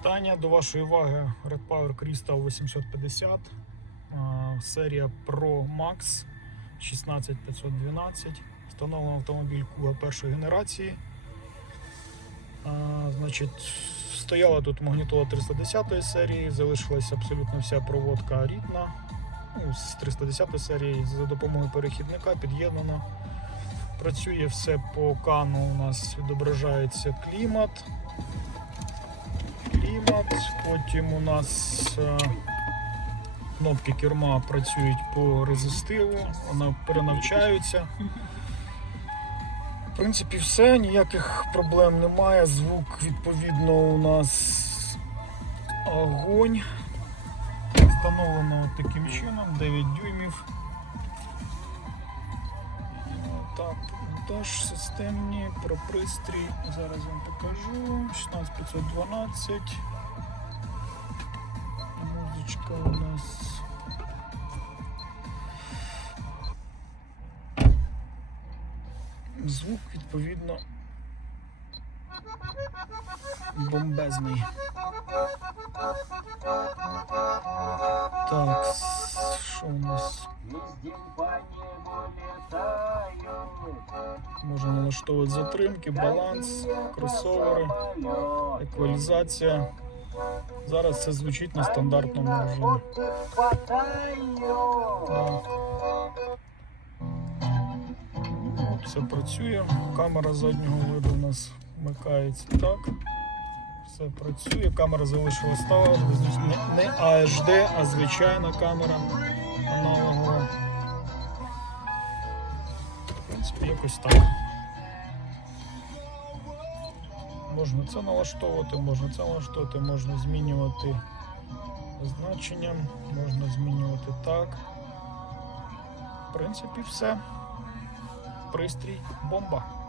Вітання до вашої уваги Red Power Crystal 850. а, Серія Pro Max 16512. Встановлений автомобіль Kuga першої генерації. Значить, стояла тут магнітола 310 серії, залишилася абсолютно вся проводка рідна. Ну, з 310 серії за допомогою перехідника під'єднано. Працює все по кану. У нас відображається клімат клімат. Потім у нас е, кнопки керма працюють по резистиву, вони перенавчаються. В принципі, все, ніяких проблем немає. Звук, відповідно, у нас огонь. Встановлено таким чином 9 дюймів. Монтаж системні про пристрій. Зараз вам покажу. 16512. Музичка у нас. Звук, відповідно, бомбезний. Так, що у нас? Можна налаштовувати затримки, баланс, кросовери, еквалізація. Зараз це звучить на стандартному режимі. Все працює. Камера заднього виду у нас вмикається так. Все працює. Камера залишилась стала. Не, не AHD, а звичайна камера якось так. Можна це налаштовувати, можна це налаштовувати, можна змінювати значенням, можна змінювати так. В принципі, все. Пристрій бомба.